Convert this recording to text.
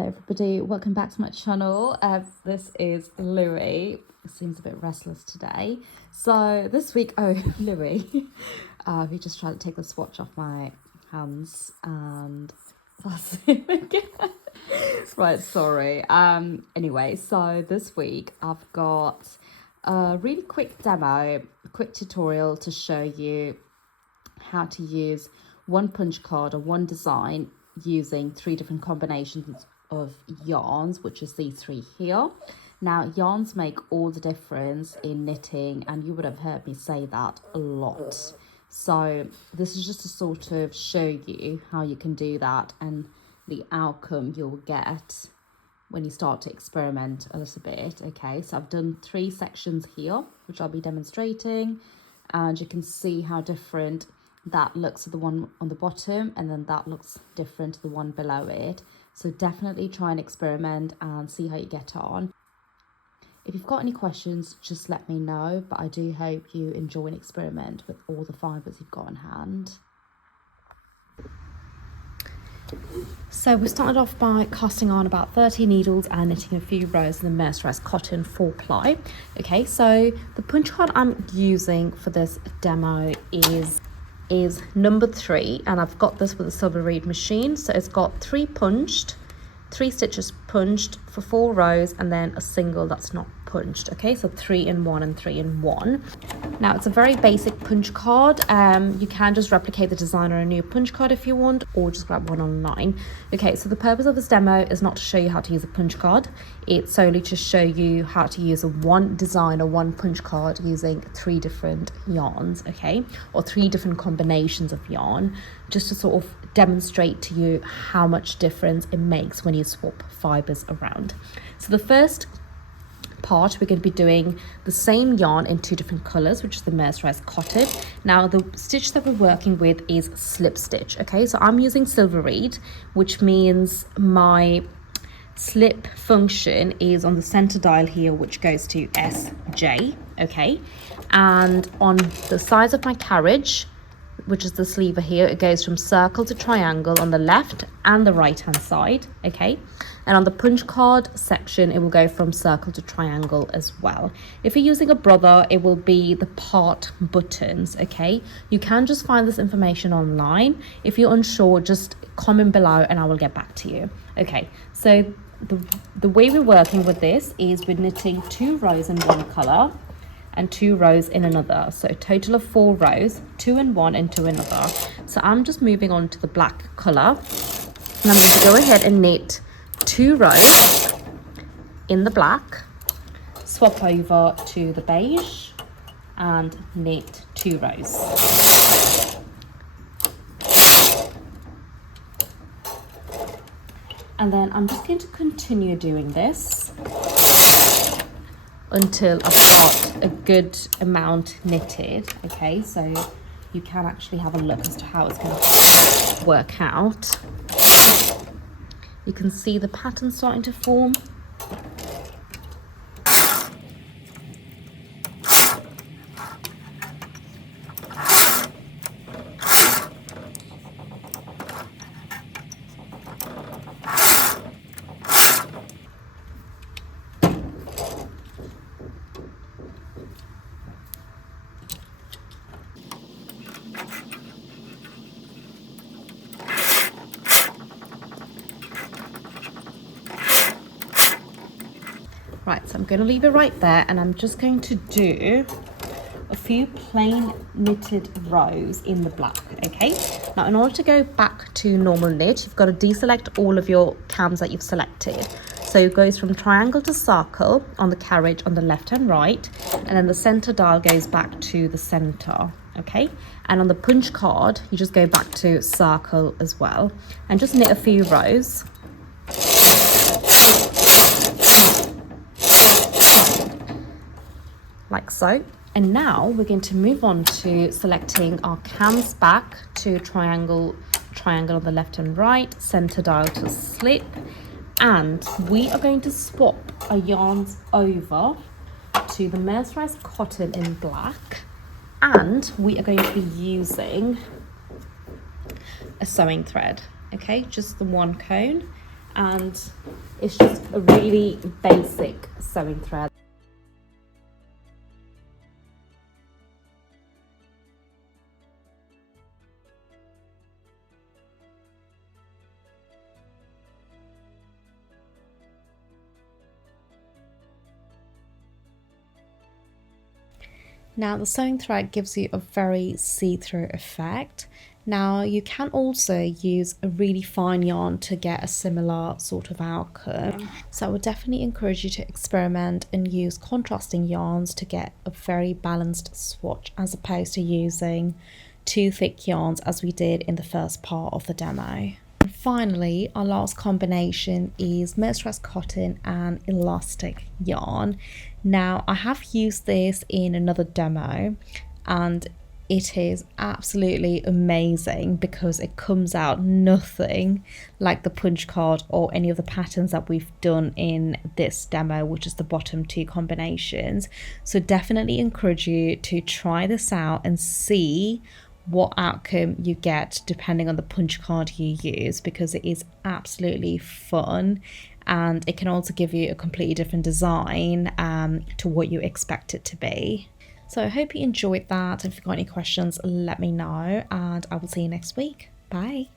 Hello everybody, welcome back to my channel. This is Louis. He seems a bit restless today. So this week, Louis, he just tried to take the swatch off my hands and that's him again. Right, sorry. Anyway, so this week I've got a really quick demo, a quick tutorial to show you how to use one punch card or one design using 3 different combinations of yarns, which is these 3 here. Now, yarns make all the difference in knitting, and you would have heard me say that a lot. So this is just to sort of show you how you can do that and the outcome you'll get when you start to experiment a little bit. Okay, so I've done 3 sections here, which I'll be demonstrating, and you can see how different that looks to the one on the bottom, and then that looks different to the one below it. So definitely try and experiment and see how you get on. If you've got any questions, just let me know, but I do hope you enjoy and experiment with all the fibres you've got on hand. So we started off by casting on about 30 needles and knitting a few rows in the mercerized cotton 4-ply. Okay, so the punch card I'm using for this demo is number 3, and I've got this with a silver reed machine. So it's got 3 stitches punched for 4 rows, and then a single that's not punched. Okay, so 3 in 1 and 3 in 1. Now it's a very basic punch card. You can just replicate the design on a new punch card if you want, or just grab one online. Okay, so the purpose of this demo is not to show you how to use a punch card. It's solely to show you how to use a one design or one punch card using 3 different yarns, okay, or 3 different combinations of yarn, just to sort of demonstrate to you how much difference it makes when you swap fibers around. So the first part, we're going to be doing the same yarn in 2 different colors, which is the mercerized cotton. Now the stitch that we're working with is slip stitch. Okay, so I'm using silver reed, which means my slip function is on the center dial here, which goes to SJ. Okay, and on the sides of my carriage, which is the sleever here, it goes from circle to triangle on the left and the right hand side. Okay, and on the punch card section, it will go from circle to triangle as well. If you're using a brother, it will be the part buttons. Okay, you can just find this information online. If you're unsure, just comment below and I will get back to you. Okay, so the way we're working with this is we're knitting 2 rows in one color and 2 rows in another, so a total of 4 rows, 2 in one and 2 in another. So I'm just moving on to the black color, and I'm going to go ahead and knit 2 rows in the black, swap over to the beige and knit 2 rows. And then I'm just going to continue doing this until I've got a good amount knitted. Okay, so you can actually have a look as to how it's going to work out. You can see the pattern starting to form. Right, so I'm going to leave it right there, and I'm just going to do a few plain knitted rows in the black. Okay, now in order to go back to normal knit, you've got to deselect all of your cams that you've selected. So it goes from triangle to circle on the carriage on the left and right, and then the center dial goes back to the center. Okay, and on the punch card, you just go back to circle as well, and just knit a few rows. Like so. And now we're going to move on to selecting our cams back to triangle on the left and right, center dial to slip, and we are going to swap our yarns over to the mercerized cotton in black, and we are going to be using a sewing thread. Okay, just the 1 cone, and it's just a really basic sewing thread. Now the sewing thread gives you a very see-through effect. Now you can also use a really fine yarn to get a similar sort of outcome. So I would definitely encourage you to experiment and use contrasting yarns to get a very balanced swatch, as opposed to using too thick yarns as we did in the first part of the demo. And finally, our last combination is mercerized cotton and elastic yarn. Now I have used this in another demo and it is absolutely amazing because it comes out nothing like the punch card or any of the patterns that we've done in this demo, which is the bottom two combinations. So definitely encourage you to try this out and see what outcome you get depending on the punch card you use, because it is absolutely fun and it can also give you a completely different design to what you expect it to be. So I hope you enjoyed that. If you've got any questions, let me know, and I will see you next week. Bye.